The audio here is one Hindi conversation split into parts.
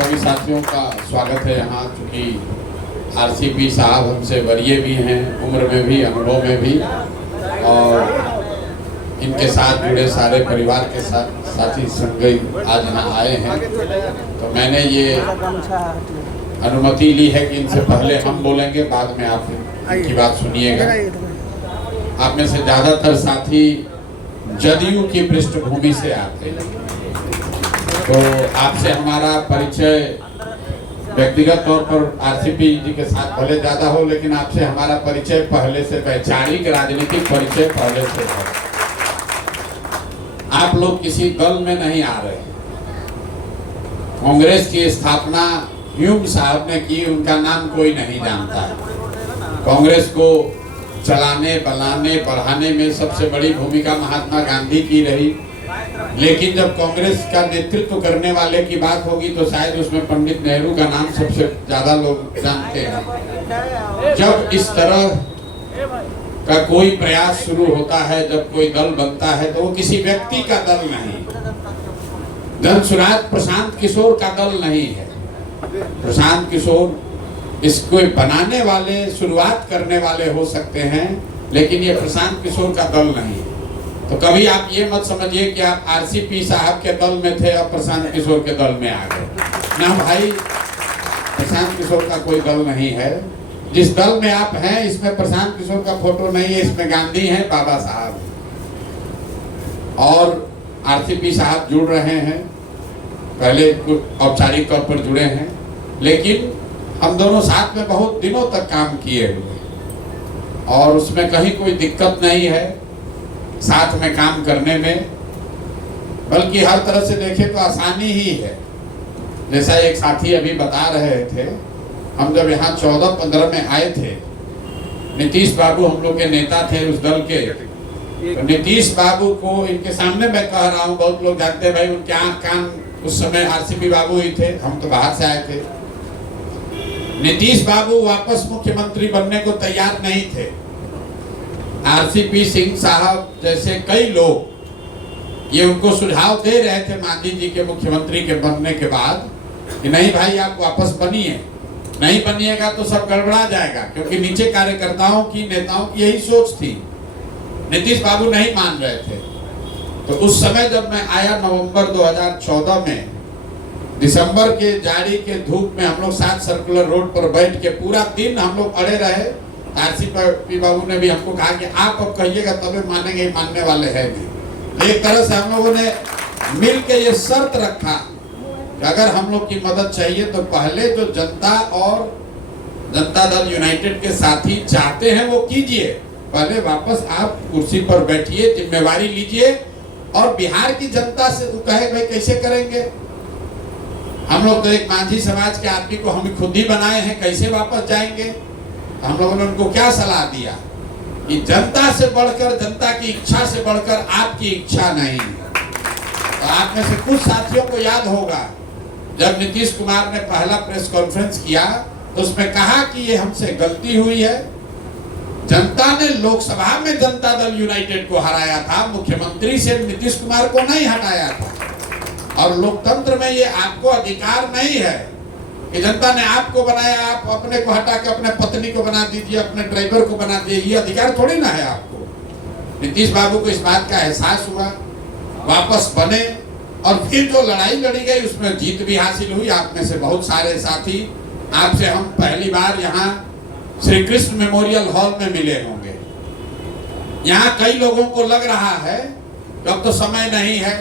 सभी साथियों का स्वागत है यहाँ। चूँकि आरसीपी साहब हमसे वरीय भी हैं, उम्र में भी, अनुभव में भी, और इनके साथ जुड़े सारे परिवार के साथी संगी आज यहाँ आए हैं। तो मैंने ये अनुमति ली है कि इनसे पहले हम बोलेंगे, बाद में आप इनकी बात सुनिएगा। आप में से ज़्यादातर साथी जदयू की पृष्ठभूमि से आते हैं, तो आपसे हमारा परिचय व्यक्तिगत तौर पर आरसीपी जी के साथ भले ज़्यादा हो, लेकिन आपसे हमारा परिचय पहले से, वैचारिक राजनीतिक परिचय पहले से है। आप लोग किसी दल में नहीं आ रहे। कांग्रेस की स्थापना ह्यूम साहब ने की, उनका नाम कोई नहीं जानता है। कांग्रेस को चलाने, बनाने, बढ़ाने में सबसे बड़ी भूमिका महात्मा गांधी की रही, लेकिन जब कांग्रेस का नेतृत्व करने वाले की बात होगी तो शायद उसमें पंडित नेहरू का नाम सबसे ज्यादा लोग जानते हैं। जब इस तरह का कोई प्रयास शुरू होता है, जब कोई दल बनता है, तो वो किसी व्यक्ति का दल नहीं, जन सुराज प्रशांत किशोर का दल नहीं है। प्रशांत किशोर इसको बनाने वाले, शुरुआत करने वाले हो सकते हैं, लेकिन ये प्रशांत किशोर का दल नहीं है। तो कभी आप ये मत समझिए कि आप आरसीपी साहब के दल में थे और प्रशांत किशोर के दल में आ गए। ना भाई, प्रशांत किशोर का कोई दल नहीं है। जिस दल में आप हैं, इसमें प्रशांत किशोर का फोटो नहीं है, इसमें गांधी है, बाबा साहब, और आरसीपी साहब जुड़ रहे हैं। पहले कुछ औपचारिक तौर पर जुड़े हैं, लेकिन हम दोनों साथ में बहुत दिनों तक काम किए हुए, और उसमें कहीं कोई दिक्कत नहीं है साथ में काम करने में, बल्कि हर तरह से देखें तो आसानी ही है। जैसा एक साथी अभी बता रहे थे, हम जब यहाँ 14-15 में आए थे, नीतीश बाबू हम लोग के नेता थे उस दल के। तो नीतीश बाबू को इनके सामने मैं कह रहा हूँ, बहुत लोग जानते हैं भाई, उनके आँख कान उस समय आरसीपी बाबू ही थे, हम तो बाहर से आए थे। नीतीश बाबू वापस मुख्यमंत्री बनने को तैयार नहीं थे। आरसीपी सिंह साहब जैसे कई लोग ये उनको सुझाव दे रहे थे मांझी जी के मुख्यमंत्री के बनने के बाद कि नहीं भाई, आप वापस बनिए, नहीं बनिएगा तो सब गड़बड़ा जाएगा, क्योंकि नीचे कार्यकर्ताओं की, नेताओं की यही सोच थी। नीतीश बाबू नहीं मान रहे थे। तो उस समय जब मैं आया नवंबर 2014 में, दिसंबर के जाड़ी के धूप में हम लोग साथ सर्कुलर रोड पर बैठ के पूरा दिन हम लोग अड़े रहे। आरसीपी बाबू ने भी हमको कहा कि आप अब कहिएगा तभी मानेंगे, मानने वाले हैं नहीं। एक तरह से हम लोगों ने मिल के ये शर्त रखा कि अगर हम लोग की मदद चाहिए तो पहले जो जनता और जनता दल यूनाइटेड के साथी चाहते हैं वो कीजिए, पहले वापस आप कुर्सी पर बैठिए, जिम्मेवारी लीजिए, और बिहार की जनता से तो कहे भाई कैसे करेंगे, हम लोग तो एक मांझी समाज के आदमी को हम खुद ही बनाए हैं, कैसे वापस जाएंगे। हम लोगों ने उनको क्या सलाह दिया कि जनता से बढ़कर, जनता की इच्छा से बढ़कर आपकी इच्छा नहीं है। तो आप में से कुछ साथियों को याद होगा, जब नीतीश कुमार ने पहला प्रेस कॉन्फ्रेंस किया तो उसमें कहा कि ये हमसे गलती हुई है। जनता ने लोकसभा में जनता दल यूनाइटेड को हराया था, मुख्यमंत्री से नीतीश कुमार को नहीं हटाया था। और लोकतंत्र में ये आपको अधिकार नहीं है कि जनता ने आपको बनाया, आप अपने को हटा के अपने पत्नी को बना दीजिए, अपने ड्राइवर को बना दीजिए, ये अधिकार थोड़ी ना है आपको। नीतीश बाबू को इस बात का एहसास हुआ, वापस बने, और फिर जो लड़ाई लड़ी गई उसमें जीत भी हासिल हुई। आप में से बहुत सारे साथी, आपसे हम पहली बार यहाँ श्री कृष्ण मेमोरियल हॉल में मिले होंगे। यहाँ कई लोगों को लग रहा है कि अब तो समय नहीं है,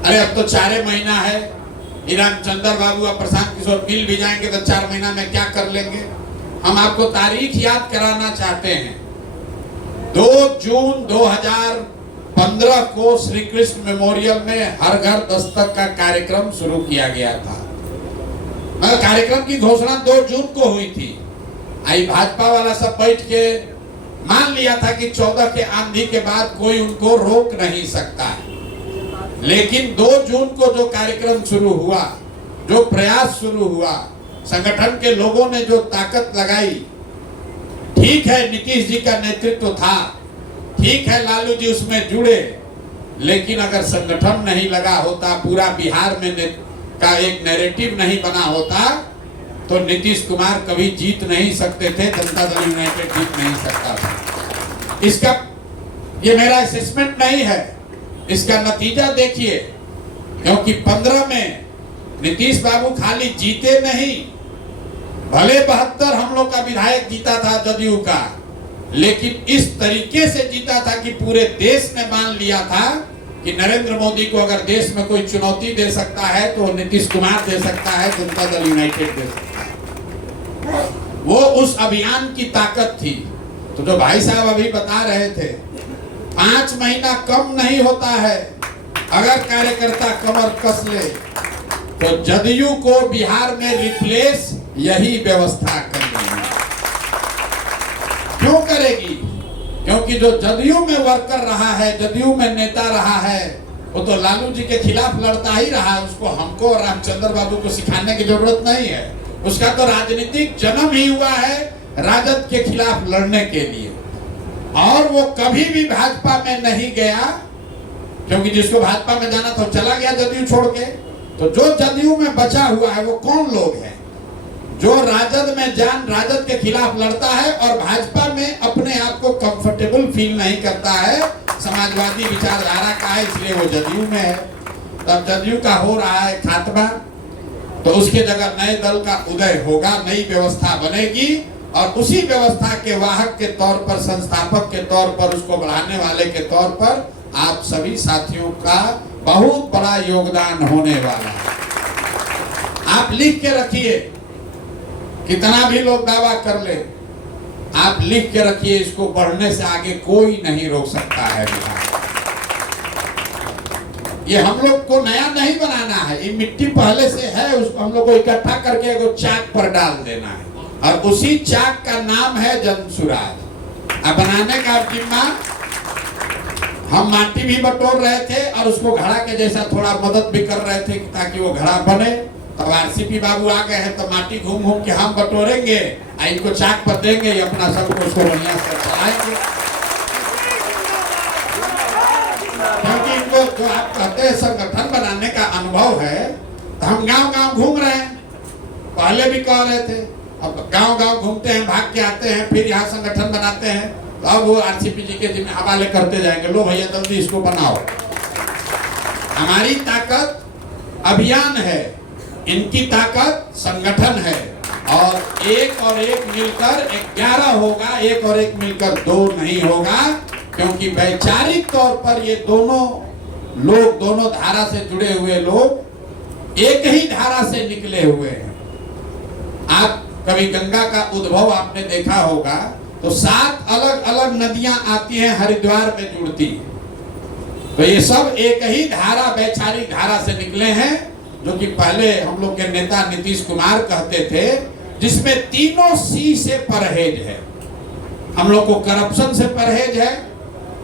अरे अब तो 4 महीना है, रामचंद्र बाबू और प्रशांत किशोर मिल भी जाएंगे तो 4 महीना में क्या कर लेंगे। हम आपको तारीख याद कराना चाहते हैं। 2 जून 2015 को श्री कृष्ण मेमोरियल में हर घर दस्तक का कार्यक्रम शुरू किया गया था। मगर कार्यक्रम की घोषणा 2 जून को हुई थी। आई भाजपा वाला सब बैठ के मान लिया था कि 14 के आंधी के बाद कोई उनको रोक नहीं सकता है। लेकिन 2 जून को जो कार्यक्रम शुरू हुआ, जो प्रयास शुरू हुआ, संगठन के लोगों ने जो ताकत लगाई, ठीक है नीतीश जी का नेतृत्व था, ठीक है लालू जी उसमें जुड़े, लेकिन अगर संगठन नहीं लगा होता, पूरा बिहार में का एक नैरेटिव नहीं बना होता तो नीतीश कुमार कभी जीत नहीं सकते थे, जनता दल यूनाइटेड जीत नहीं सकता था। इसका ये मेरा असेसमेंट नहीं है, इसका नतीजा देखिए, क्योंकि 15 में नीतीश बाबू खाली जीते नहीं, भले 72 हम लोग का विधायक जीता था जदयू का, लेकिन इस तरीके से जीता था कि पूरे देश ने मान लिया था कि नरेंद्र मोदी को अगर देश में कोई चुनौती दे सकता है तो नीतीश कुमार दे सकता है, जनता दल यूनाइटेड दे सकता है। वो उस अभियान की ताकत थी। तो जो भाई साहब अभी बता रहे थे, 5 महीना कम नहीं होता है। अगर कार्यकर्ता कमर कस ले तो जदयू को बिहार में रिप्लेस यही व्यवस्था कर देगी। क्यों करेगी? क्योंकि जो जदयू में वर्कर रहा है, जदयू में नेता रहा है, वो तो लालू जी के खिलाफ लड़ता ही रहा है। उसको हमको और रामचंद्र बाबू को सिखाने की जरूरत नहीं है। उसका तो राजनीतिक जन्म ही हुआ है राजद के खिलाफ लड़ने के लिए, और वो कभी भी भाजपा में नहीं गया, क्योंकि जिसको भाजपा में जाना था चला गया जदयू छोड़ के। तो जो जदयू में बचा हुआ है वो कौन लोग हैं जो राजद में राजद के खिलाफ लड़ता है और भाजपा में अपने आप को कंफर्टेबल फील नहीं करता है, समाजवादी विचारधारा का है, इसलिए वो जदयू में है। तब जदयू का हो रहा है खात्मा, तो उसके जगह नए दल का उदय होगा, नई व्यवस्था बनेगी, और उसी व्यवस्था के वाहक के तौर पर, संस्थापक के तौर पर, उसको बढ़ाने वाले के तौर पर आप सभी साथियों का बहुत बड़ा योगदान होने वाला है। आप लिख के रखिए, कितना भी लोग दावा कर ले, आप लिख के रखिए, इसको बढ़ने से आगे कोई नहीं रोक सकता है बिहार। ये हम लोग को नया नहीं बनाना है, ये मिट्टी पहले से है, उसको हम लोग को इकट्ठा करके एगो चाक पर डाल देना है, और उसी चाक का नाम है जनसुराज। अब बनाने का जिम्मा, हम माटी भी बटोर रहे थे और उसको घड़ा के जैसा थोड़ा मदद भी कर रहे थे ताकि वो घड़ा बने। तब आरसीपी बाबू आ गए हैं तो माटी घूम घूम के हम बटोरेंगे, इनको चाक पर देंगे, ये अपना सबको उसको बढ़िया से चलाएंगे। क्योंकि इनको जो आप कहते हैं संगठन बनाने का अनुभव है, तो हम गांव गांव घूम रहे हैं, पहले भी कह रहे थे, अब गांव गांव घूमते हैं, भाग के आते हैं, फिर यहाँ संगठन बनाते हैं, तो अब वो आरसीपी जी के जिम्मे हवाले करते जाएंगे, लो भैया जल्दी इसको बनाओ। हमारी ताकत अभियान है, इनकी ताकत संगठन है, और एक मिलकर 11 होगा, एक और एक मिलकर 2 नहीं होगा, क्योंकि वैचारिक तौर पर ये दोनों लोग, दोनों धारा से जुड़े हुए लोग एक ही धारा से निकले हुए हैं। आप कभी गंगा का उद्भव आपने देखा होगा, तो 7 अलग अलग नदियां आती हैं, हरिद्वार में जुड़ती, तो ये सब एक ही धारा, वैचारिक धारा से निकले हैं, जो कि पहले हम लोग के नेता नीतीश कुमार कहते थे, जिसमें तीनों सी से परहेज है। हम लोग को करप्शन से परहेज है,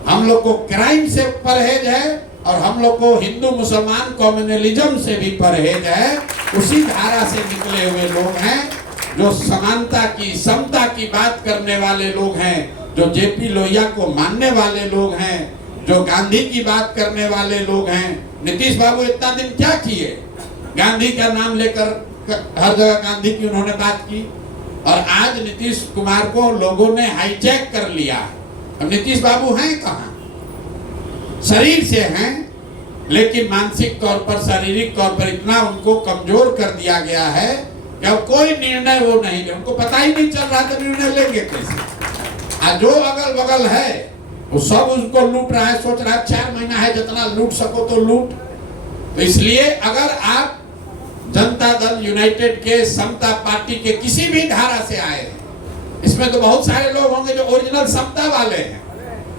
हम लोग को क्राइम से परहेज है, और हम लोग को हिंदू मुसलमान कम्युनलिज्म से भी परहेज है। उसी धारा से निकले हुए लोग हैं, जो समानता की, समता की बात करने वाले लोग हैं, जो जेपी लोहिया को मानने वाले लोग हैं, जो गांधी की बात करने वाले लोग हैं। नीतीश बाबू इतना दिन क्या किए? गांधी का नाम लेकर हर जगह गांधी की उन्होंने बात की, और आज नीतीश कुमार को लोगों ने हाईजैक कर लिया। अब नीतीश बाबू हैं कहाँ? शरीर से हैं, लेकिन मानसिक तौर पर, शारीरिक तौर पर इतना उनको कमजोर कर दिया गया है कि अब कोई निर्णय वो नहीं ले, उनको पता ही नहीं चल रहा था निर्णय लेंगे कैसे। आज जो अगल बगल है वो सब उसको लूट रहा है, सोच रहा है 4 महीना है, जितना लूट सको तो लूट। तो इसलिए अगर आप जनता दल यूनाइटेड के, समता पार्टी के किसी भी धारा से आए हैं, इसमें तो बहुत सारे लोग होंगे जो ओरिजिनल समता वाले हैं।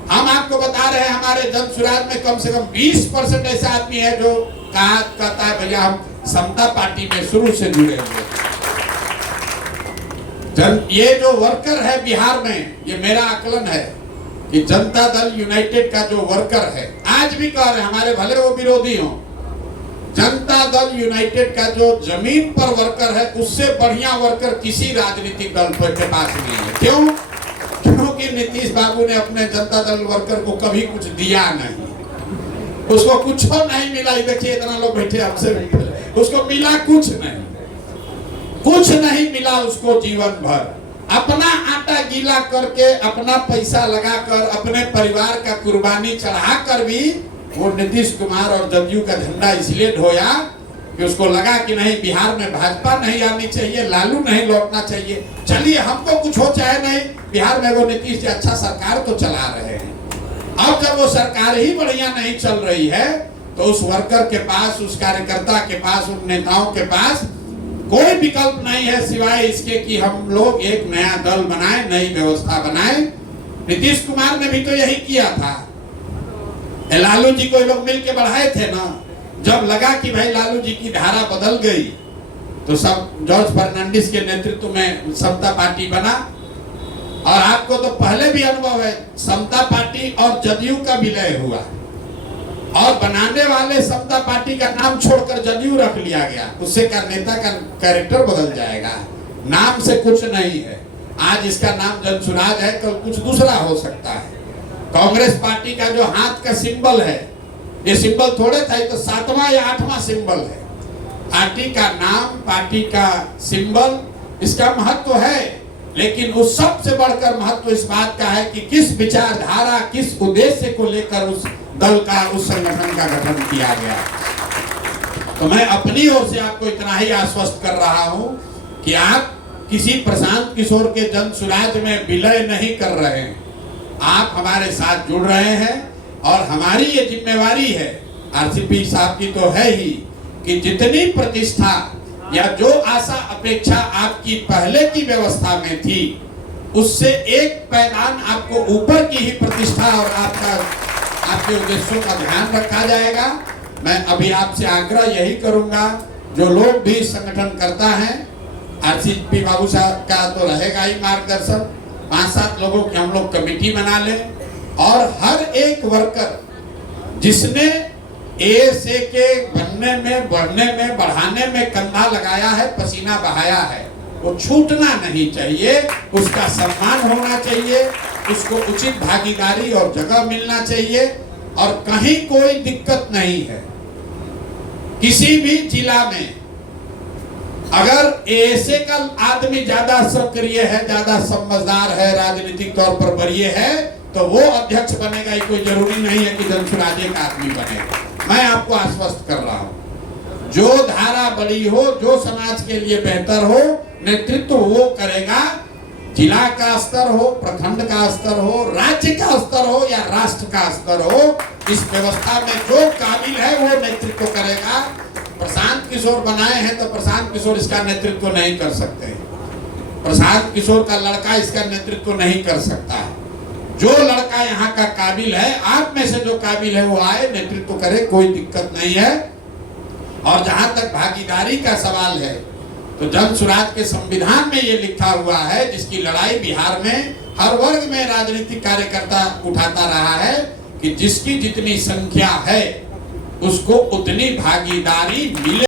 हम आपको बता रहे हैं, हमारे जनसुराज में कम से कम 20% ऐसा आदमी है जो कहता है भैया हम समता पार्टी में शुरू से जुड़े हुए। ये जो वर्कर है बिहार में, ये मेरा आकलन है कि जनता दल यूनाइटेड का जो वर्कर है, आज भी कह रहे हैं, हमारे भले वो विरोधी हों, जनता दल यूनाइटेड का जो जमीन पर वर्कर है, उससे बढ़िया वर्कर किसी राजनीतिक दल के पास नहीं है। क्यों? क्योंकि नीतीश बाबू ने अपने जनता दल वर्कर को कभी कुछ दिया नहीं, उसको कुछ नहीं मिला। देखिए इतना लोग बैठे, हमसे उसको मिला कुछ नहीं, कुछ नहीं मिला उसको जीवन भर। अपना आटा गीला करके, अपना पैसा लगाकर, अपने परिवार का कुर्बानी चढ़ाकर भी वो नीतीश कुमार और जदयू का झंडा इसलिए ढोया कि उसको लगा कि नहीं, बिहार में भाजपा नहीं आनी चाहिए, लालू नहीं लौटना चाहिए। चलिए हमको कुछ हो चाहे नहीं, बिहार में वो नीतीश जी अच्छा सरकार तो चला रहे हैं। अब जब वो सरकार ही बढ़िया नहीं चल रही है तो उस वर्कर के पास, उस कार्यकर्ता के पास, उन नेताओं के पास कोई विकल्प नहीं है सिवाय इसके कि हम लोग एक नया दल बनाए, नई व्यवस्था बनाए। नीतीश कुमार ने भी तो यही किया था। लालू जी को लोग मिलके बढ़ाए थे ना। जब लगा कि भाई लालू जी की धारा बदल गई तो सब जॉर्ज फर्नांडिस के नेतृत्व में समता पार्टी बना। और आपको तो पहले भी अनुभव है, समता पार्टी और जदयू का विलय हुआ और बनाने वाले समता पार्टी का नाम छोड़कर जदयू रख लिया गया। उससे का नेता का कैरेक्टर बदल जाएगा, नाम से कुछ नहीं है। आज इसका नाम जनसुराज है, कल कुछ दूसरा हो सकता है। कांग्रेस पार्टी का जो हाथ का सिंबल है, ये सिंबल थोड़े था, ये तो 7वां या 8वां सिंबल है। पार्टी का नाम, पार्टी का सिंबल, इसका महत्व है, लेकिन उस सबसे बढ़कर महत्व इस बात का है कि किस विचारधारा, किस उद्देश्य को लेकर उस दल का, उस संगठन का गठन किया गया। तो मैं अपनी ओर से आपको इतना ही आश्वस्त कर रहा हूं कि आप किसी प्रशांत किशोर के जन सुराज में विलय नहीं कर रहे हैं। आप हमारे साथ जुड़ रहे हैं और हमारी ये जिम्मेवारी है, आरसीपी साहब की तो है ही, कि जितनी प्रतिष्ठा या जो आशा अपेक्षा आपकी पहले की व्यवस्था में थी, उससे एक पैमाना आपको ऊपर की ही प्रतिष्ठा और आपके उद्देश्यों का ध्यान रखा जाएगा। मैं अभी आपसे आग्रह यही करूंगा, जो लोग भी संगठन करता है, आरसीपी बाबू साहब का तो रहेगा ही मार्गदर्शन, 5-7 लोगों की हम लोग कमेटी बना लें और हर एक वर्कर जिसने एएसए के बनने में, बढ़ने में, बढ़ाने में कंधा लगाया है, पसीना बहाया है, वो छूटना नहीं चाहिए। उसका सम्मान होना चाहिए, उसको उचित भागीदारी और जगह मिलना चाहिए और कहीं कोई दिक्कत नहीं है। किसी भी जिला में अगर एएसए का आदमी ज्यादा सक्रिय है, ज्यादा समझदार है, राजनीतिक तौर पर वरीय है, तो वो अध्यक्ष बनेगा। ये कोई जरूरी नहीं है कि जनसुराजे का आदमी बनेगा। मैं आपको आश्वस्त कर रहा हूं, जो धारा बड़ी हो, जो समाज के लिए बेहतर हो, नेतृत्व वो करेगा। जिला का स्तर हो, प्रखंड का स्तर हो, राज्य का स्तर हो या राष्ट्र का स्तर हो, इस व्यवस्था में जो काबिल है वो नेतृत्व करेगा। प्रशांत किशोर बनाए हैं तो प्रशांत किशोर इसका नेतृत्व नहीं कर सकते, प्रशांत किशोर का लड़का इसका नेतृत्व नहीं कर सकता है। जो लड़का यहाँ का काबिल है, आप में से जो काबिल है वो आए, नेतृत्व करे, कोई दिक्कत नहीं है। और जहां तक भागीदारी का सवाल है तो जन सुराज के संविधान में ये लिखा हुआ है, जिसकी लड़ाई बिहार में हर वर्ग में राजनीतिक कार्यकर्ता उठाता रहा है, कि जिसकी जितनी संख्या है उसको उतनी भागीदारी मिले।